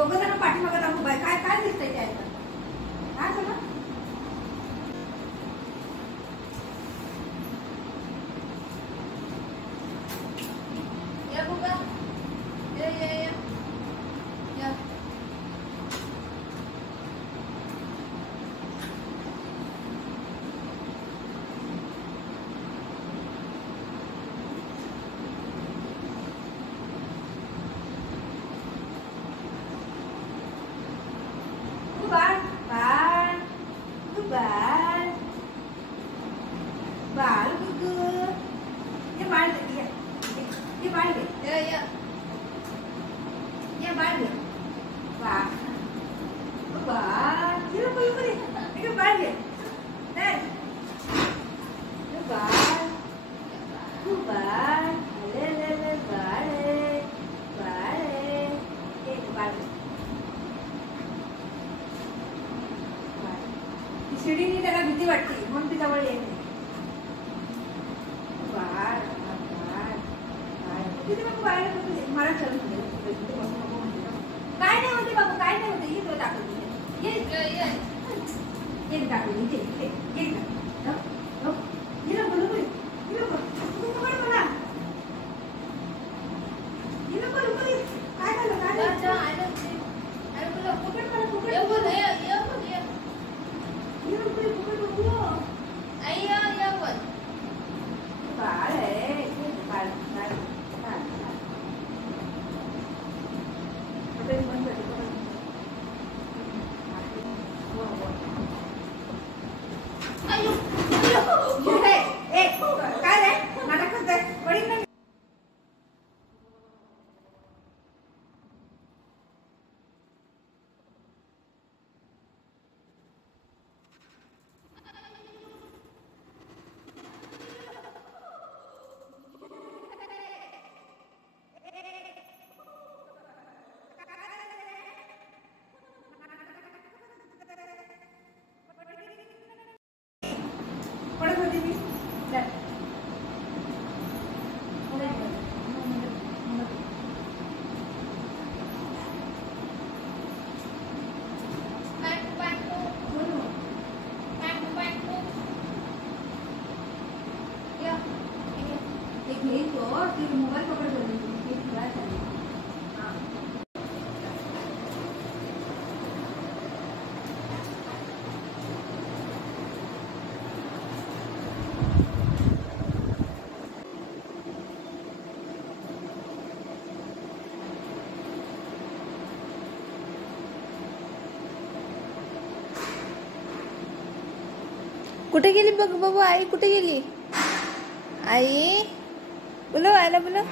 दोघं जण पाठीमागे जाऊन उभा आहे. काय काय दिसतंय त्याला? काय झालं? या बघा. या. बाळ गुगु ये बाळ घे ये बाळ घे ये बाळ घे बाळ बाळ ये बाळ घे बाळ बाळ ले बाळ बाळ एक बाळ शिडीने त्याला भीती वाटते म्हणून ती जवळ येत नाही. मला काय नाही होते बाबू काय नाही होते ये तो टाकून ये टाकून मोबाईल पकड़ कुठे गेली बघ बाबू आई कुठे गेली आई बोलो आयला बोलो